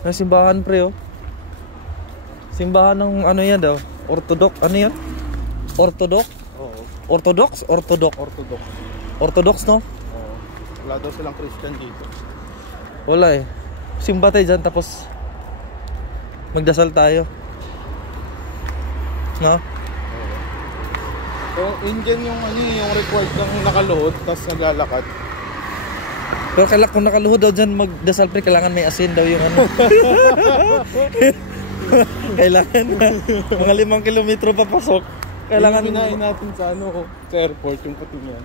May simbahan pre oh. Simbahan ng ano yan daw? Orthodox, ano yan? Orthodox? Oo. Orthodox? Orthodox. Orthodox. Orthodox no? Oo. Wala daw silang Christian dito. Wala eh. Simba tayo dyan tapos magdasal tayo. No? Oo. So, Indian yung ano yung required kang nakaluhod tapos naglalakad. Pero kailangan kung nakaluhod daw dyan magdasal pre, kailangan may asin daw yung ano. Kailangan mga 5 kilometro papasok. Kailangan hinahin natin sa ano, sa airport yung puti niya.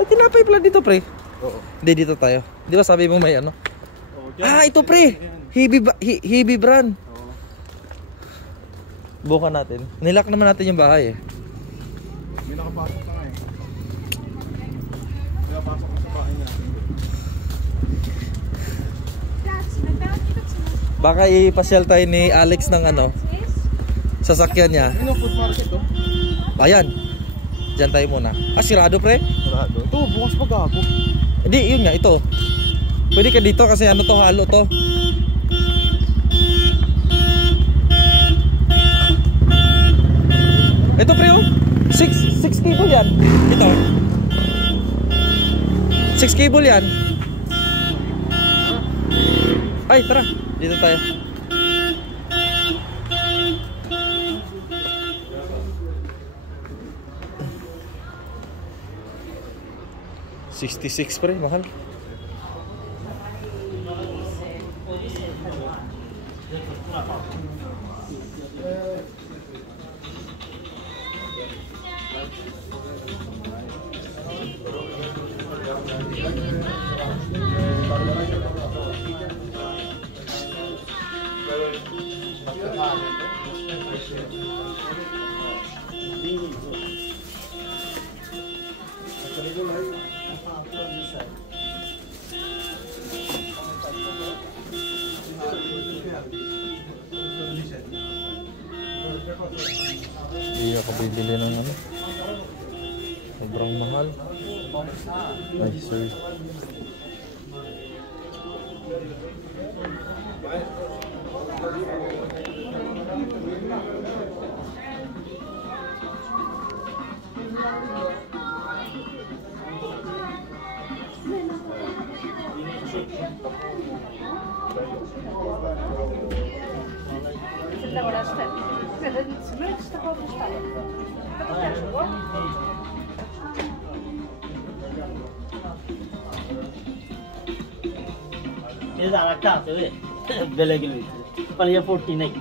May tinapay pala dito pre. Oo. Hindi, dito tayo. Di ba sabi mo may ano? Oo, dyan, Ito pre. Hibi brand. Oo. Bukan natin. Nilock naman natin yung bahay eh. May nakapasok na nga eh. May nakapasok na sa bahay niya. Baka ipasyal tayo ni Alex ng ano, sasakyan niya. Ano food market to? Ayan. Diyan tayo muna. Sirado pre? Sarado. Ito, bukas pa gago. Hindi, yun nga, ito. Pwede ka dito kasi ano to, halo to. Ito pre oh. 6 cable yan. Ito. 6 cable yan. Ay, tara. Dito tayo. $66 pre, mahal. Hindi ako bibili ng ano. Sobrang mahal. Ay, sorry. This is Arakta, Belegil. But you're 49.